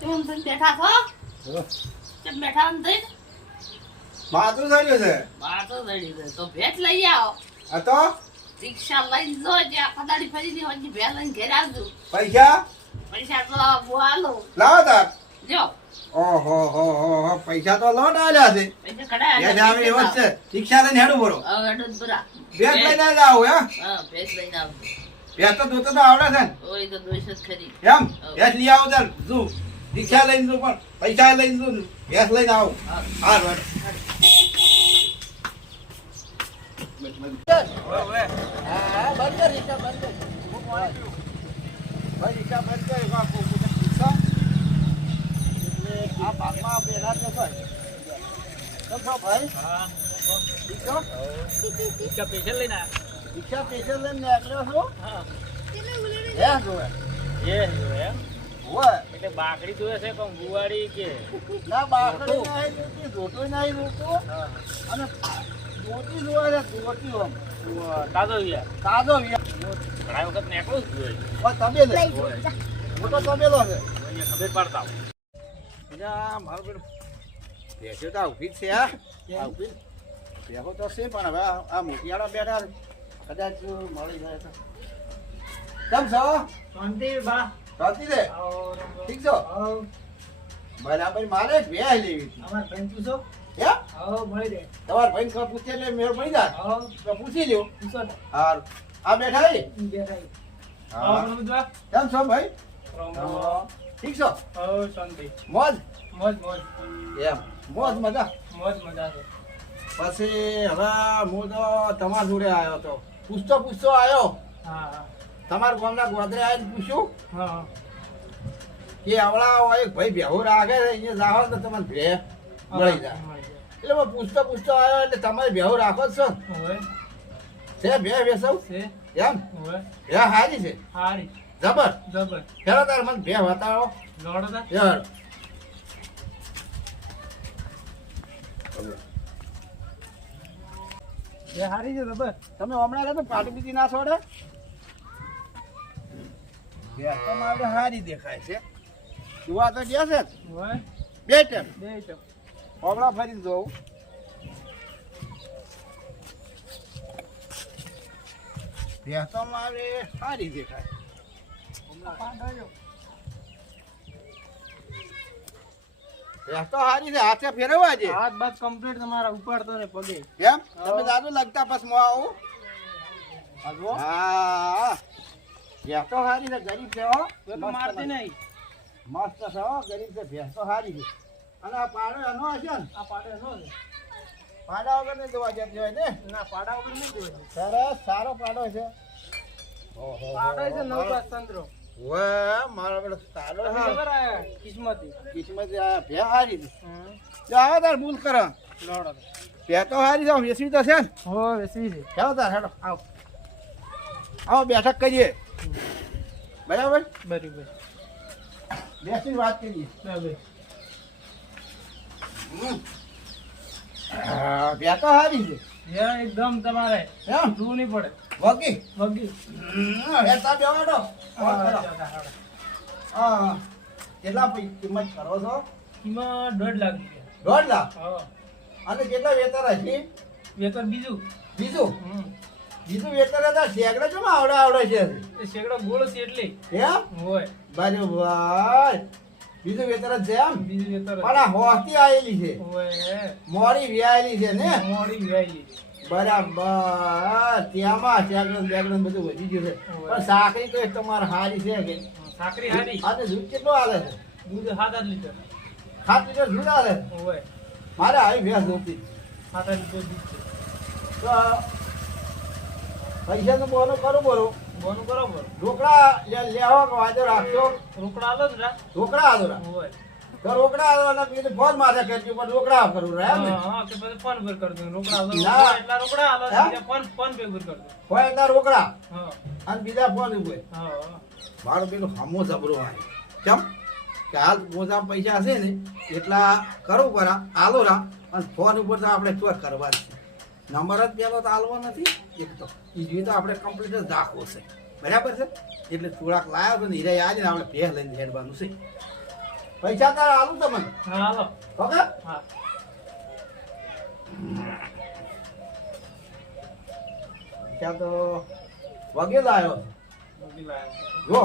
तुम तुम बैठा था जब बैठा हम देख માથું થયું છે बात तो जड़ी है तो भेट लई आओ આ તો रिक्शा लई जो जे कदाड़ी फरी दी होजी भेल लई घर आजू પૈસા पैसा तो बुआलो લાવો તાર जो ઓહો હો હો હો પૈસા તો લોટ આલ્યા છે पैसा खड़ा એ જ આવે એવો જ છે રિક્ષા લઈને હેડું ભરો अब अडद बरा બેગ લઈને જાવ હે हां भेट लई आओ બે તો દોતો તો આવડે છે ને ओए तो दोस्त खरी એમ બેસ લઈ આવો તાર જો રિક્ષા લઈને જો પણ પૈસા લઈને જો બેસ લઈને આવો હા રોડ હા બંધ કર રિક્ષા બંધ કર ભાઈ રિક્ષા બંધ કર બાપુ રિક્ષા એટલે આ ભાગમાં બેઠા જ ભાઈ કેમ છો ભાઈ હા રિક્ષા રિક્ષા પેશલ લઈને રિક્ષા પેશલ લઈને નીકળ્યો છો હા હે જોવે એ એમ હોય એટલે બાકડી જોવે છે પણ ગુવાડી કે ના બાકડી નહીં જોતી જોતોય નહીં જોતો અને જોતી જોવા છે જોતી આમ તાજો યાર તાજો યાર ઘણા વખત નીકળું જ જોઈએ પણ તબેલો મોટો તબેલો છે ખબર પડતા એટલે મારું પેલું ભેંસો તો ઊભી જ છે આ ઊભી ભેંસો તો છે પણ હવે આ મોતિયાળા બેઠા કદાચ મળી જાય તો કેમ છો શાંતિ બા શાંતિ છે ઠીક છો બરાબર મારે જ ભેંસ લેવી હતી અમાર બેન પૂછો હે આવો મળી દે તમારા ભાઈ કોઈ પૂછે એટલે મેળ પડી જાય આવો તો પૂછી લ્યો પૂછો ને હારું આ બેઠા છે બેઠા હા આવો બધું કેમ છો ભાઈ રામ ઠીક છો આવો શાંતિ મોજ મોજ મોજ એમ મોજ મજા મોજ મજા છે પછી હવે હું તો તમારા જોડે આવ્યો હતો પૂછતો આવ્યો હા હા તમારા ગામના ગોદરે આવીને પૂછ્યું હા કે આવડા એક ભાઈ બેહુ રાખે છે અહીંયા જાઓ તો તમને ભે મળી જાય એટલે હું પૂછતો આવ્યો એટલે તમારે બેહુ રાખો જ છો ને? હવે છે ભે બેસવ છે એમ હવે ભે હારી છે હારી જબર જબર ખેલો તાર મને ભે બતાવો દોડો તા યાર એ હારી છે જબર તમે હમણાં તો પાટી બીજી ના છોડે ભે તો મારે હારી દેખાય છે જોવા તો ગયા છે હવે બે ટેમ બે તો હમણાં ફરીને જોઉં ભે તો મારે હારી દેખાય ભે તો હારી છે હાથે ફેરવવા છે હાથ બાદ કમ્પ્લીટ તમારા ઉપાડતો ને પગે એમ તમે દાદુ લગતા પછી હું આવું હા ભે તો હારી છે ગરીબ છે હો તો મારતી નહીં મસ્ત છે હો ગરીબ છે ભે તો હારી છે અને આ પાડો એનો હશે ને આ પાડે નો ને પાડા વગર નહીં જોવા જતી હોય ને ના પાડા ઉપર નહીં જોયું સરસ સારો પાડો છે પાડો છે નવપાસ તંત્રો વાહ મારો બેટો સારો છે ખબર આ કિસ્મતી કિસ્મત આ ભે હારી છે જો આવો તાર ભૂલ કરો લોડો ભે તો હારી છે વેસવી તો છે ને હો વેસી છે ચાલો તાર હેડો આવો આવો બેઠક કરીએ બરાબર બરાબર બેસીને વાત કરીએ બરાબર ભે તો હારી છે યા એકદમ તમારે એમ ધૂ નહીં પડે વગી વગી હેતા બેવાડો હા કેટલા કિંમત કરો છો એમાં 1.5 લાખ દોઢ રૂપિયા લાખ હા અને કેટલા વેતર હશે વેતર બીજું બીજું વેતર હતા શેકડા કેમ આવડે છે એ શેકડો ગોળ છે એટલે એમ હોય બરોબર બીજું વેતર જ છે એમ બીજું વેતર પણ આ હોસ્તી આવેલી છે હોય મોડી વ્યાયેલી છે ને મોડી વ્યાઈ બરાબર ત્યાંમાં શેકડો બેકડો બધું વધી ગયું છે પણ સાકરી તો તમારે હારી છે કે સાકરી હારી અને દૂધ કેટલું હાલે છે દૂધ 7-8 લીટર 7 લીટર દૂધ હાલે છે હોય મારે આવી ભેંસ જોતી 7-8 લીટર દૂધ છે તો પૈસાનો બોલો કરો બોલો બોનું બરોબર ઢોકળા લેવા વાંધો રાખજો રોકડા આલો જ રા ઢોકળા આદો હોય તો રોકડા આદો અને બીજું ફોન માથે કરજો પણ રોકડા કરું રહે એમ ને હા કે પછી ફોન પર કર દઉં રોકડા આલો ના. એટલા રોકડા આલો હા? બીજા ફોન પે પર કર દઉં હોય એટલા રોકડા હા અને બીજા ફોન ઉપર હા મારું પેલું હમો જબરો આવે કેમ કે હાલ મોજા પૈસા હશે ને એટલા કરવું પડે આલો રા અને ફોન ઉપર તો આપણે ચોર કરવા જ છે નંબર જ પેલો તો આલવો નથી એક તો એ જોઈએ તો આપણે કમ્પ્લીટ જ રાખવો છે બરાબર છે એટલે થોડાક લાવ્યો તો ને હીરા યાદ ને આપણે ભેહ લઈને હેડવાનું છે પૈસા તારે આલું તમને હા હાલો ઓકે હા ત્યાં તો વગેરે આવ્યો મોટી લાયા. જો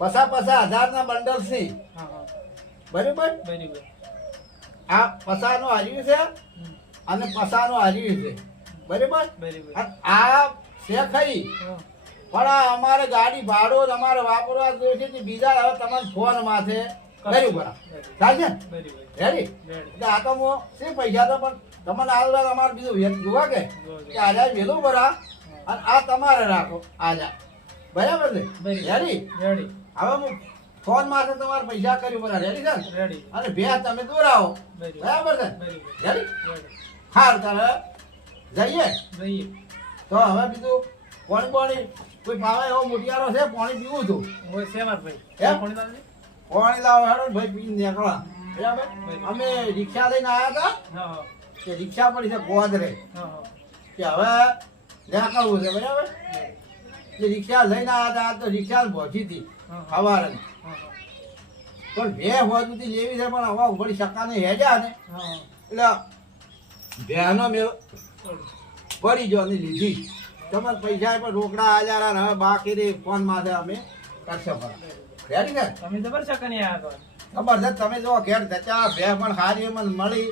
પસા 1000 બંડલ છે હા હા બરાબર બરાબર આ પસાનું હાજરી છે હમ. અને પસાનું હાજરી છે બરાબર બરાબર અને આ છે ખરી હા પણ આ અમારે ગાડી ભાડો ને અમારે વાપરવા જોઈશે તે બીજા હવે તમારે ફોન માથે કર્યું બરાબર ચાલશે ને? બરાબર રેડી રેડી એટલે આ તો હું શું પૈસા તો પણ તમને આ અમારે બીજું વેચ જોવા કે જોવા. આજે વેલું ભરા અને આ તમારે રાખો આજે બરાબર છે બરાબર. રેડી રેડી હવે હું ફોન માથે તમારે પૈસા કર્યું બરાબર રેડી છે ને રેડી અને ભેસ તમે દોરાવો બરાબર બરાબર છે બરાબર રેડી રેડી હાર તારે જઈએ જઈએ તો હવે બીજું પાણી કોઈ પાવે એવો મોટિયારો છે પાણી પીવું છું ઓય સેમાર ભાઈ એમ? કોણ દાદા પાણી લાવો હેડો ને ભાઈ પીને નીકળા બરાબર અમે રિક્ષા લઈને આવ્યા હતા હા કે રિક્ષા પડી છે ગોદરે હા હા કે હવે નીકળવું છે બરાબર એટલે રિક્ષા લઈને આવ્યા હતા તો રિક્ષા પહોંચી હતી સવારે હા પણ બે હોજુથી લેવી છે પણ હવે ઉભરી શકાને હેડ્યા ને હા એટલે ભેનો મેં પડી જો અને લીધી તમારે પૈસા પણ રોકડા આજારા ને હવે બાકી રે ફોન માં અમે કરશે ભરા રેડી ને તમે જબર શકની આયા તો ખબર છે તમે જો ઘેર ધચા ભે પણ હારી મને મળી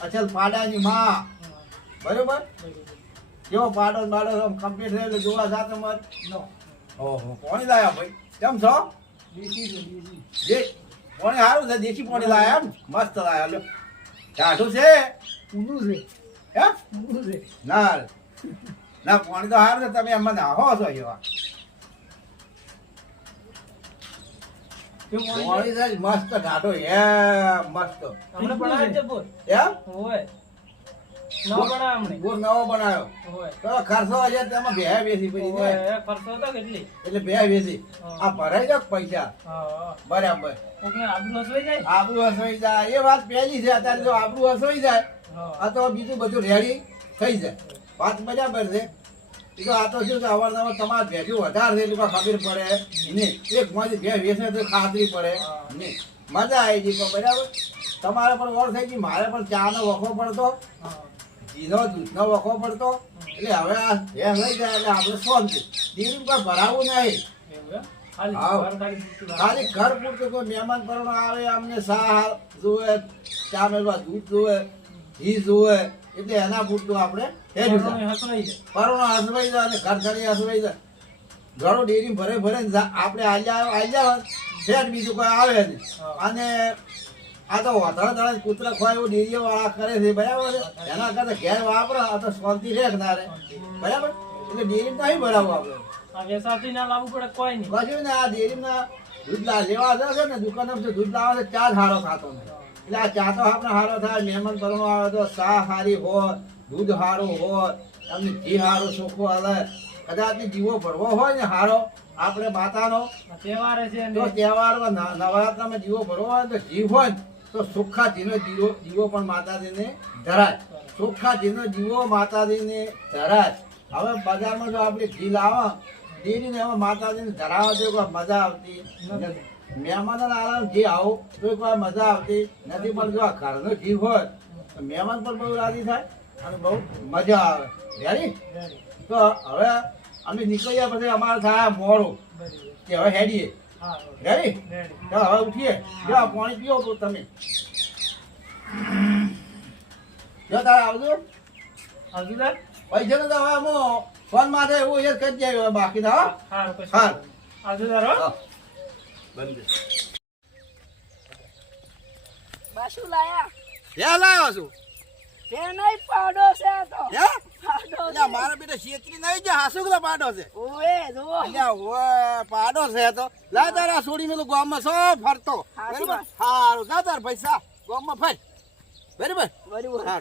અચલ પાડાની માં બરોબર જેવો પાડો ને બાડો કમ્પ્લીટ થયો એટલે જોવા જાતે મત ઓહો કોણી લાયા ભાઈ કેમ છો જે કોણી સારું છે દેશી પોણી લાયા એમ મસ્ત લાયા લ્યો ટાઢું છે ઊંધું છે હે ઊંધું છે ના ના પોણી તો સારું છે તમે એમ મને હો છો એવા કેવું પાણી પોણી છે મસ્ત ટાઢો એ મસ્ત હમણે બનાવ્યો છે બોલ એમ ઓય નવો બનાવ્યો હમણે બોર નવો બનાવ્યો ઓય તો ખર્ચો હશે તેમાં બે બેસી પડી જાય ઓય ખર્ચો હતો કેટલી એટલે બે બેસી આ ભરાઈ જાવ પૈસા હા બરાબર ઓકે આબરૂ હસવાઈ જાય આબરૂ હસવાઈ જાય એ વાત પહેલી છે અત્યારે જો આબરૂ હસવાઈ જાય હા આ તો બીજું બધું રેડી થઈ જાય વાત બરાબર છે એ તો આ તો શું છે અવારનવાર તમારે ભેગું વધારે છે એટલે ખબર પડે નહીં એક માંથી બે વેસે તો ખાતરી પડે નહીં મજા આવી ગઈ તો બરાબર તમારે પણ ઓળ થઈ ગઈ મારે પણ ચાનો વખો પડતો હા ઘીનો દૂધનો વખો પડતો એટલે હવે આ ભેંસ લઈ જાય એટલે આપણે શાંતિ દીવી પર ભરાવું નહીં એવું એમ? ખાલી હા. ઘર ખાલી પૂછતું ખાલી ઘર પૂરતું કોઈ મહેમાન પરણો આવે અમને સા જોવે ચા મેળવા દૂધ જોવે ઘી જોવે એટલે એના પૂરતું આપણે હેડ્યું છે. ઘરનો હસવાઈ જાય પરણો હસવાઈ જાય અને ઘર ઘરે હસવાઈ જાય ઘણો ડેરી ભરે ભરે ને આપણે આલ્યા ફેટ બીજું કોઈ આવે નહીં હા. અને આ તો વધારે દાડે કૂતરા ખોય એવું ડેરીઓ વાળા કરે છે બરાબર છે એના કરતા ઘેર વાપરો આ તો શાંતિ રહે ના રહે બરાબર એટલે ડેરી નહીં ભરાવું આપણે આ વેસાથી ના લાવવું પડે કોઈ નહીં પછી ને આ ડેરીના દૂધ લેવા જશે ને દુકાને દૂધ લાવે છે ચા સારો ખાતો નહીં એટલે આ ચા તો આપણે સારો થાય મહેમાન પરણો આવે તો ચા સારી હોય દૂધ સારું હોય તમને ઘી સારું ચોખ્ખું હાલે કદાચ જીવો ભરવો હોય ને સારો આપણે માતાનો આ તહેવારે છે ને તો તહેવારમાં નવરાત્રામાં જીવો ભરવો હોય ને તો ઘી હોય ને તો ચોખ્ખા ઘીનો જીવો પણ માતાજીને ધરાય ચોખ્ખા ઘીનો જીવો માતાજીને ધરાય હવે બજારમાં જો આપણે ઘી લાવો ડેરીને હવે માતાજીને ધરાવવા તો કોઈ મજા આવતી નથી મહેમાનોને આરામ ઘી આવો તો કોઈ મજા આવતી નથી પણ જો આ ઘરનો ઘી હોય તો મહેમાન પણ બહુ રાજી થાય અને બહુ મજા આવે રેડી રેડી. તો હવે અમે નીકળ્યા પછી અમારે થાય મોડું બરાબર. કે હવે હેડીએ હા રેડી રેડી. તો હવે ઉઠીએ જો આ પાણી પીવો તો તમે જો તારે આવજો હજુ દર? પૈસા તો હવે હું ફોન માં એવું એ જ કરી જાય બાકી તો હા હા કશું હા. વાંધો નહીં. હજુ દર હો? હા. બંધ બાસુ લાયા ક્યાં લાવ્યો છું તે નહીં પાડો છે આ તો હે પાડો અલ્યા મારા બેટા છેતરી નહીં જા હાસુગલો પાડો છે ઓએ જો અલ્યા ઓય પાડો છે તો લા તારા છોડી મેલું ગામમાં સો ફરતો હાચી બરાબર વાત. હારું જા તાર પૈસા ગામમાં ફર બરાબર બરાબર હા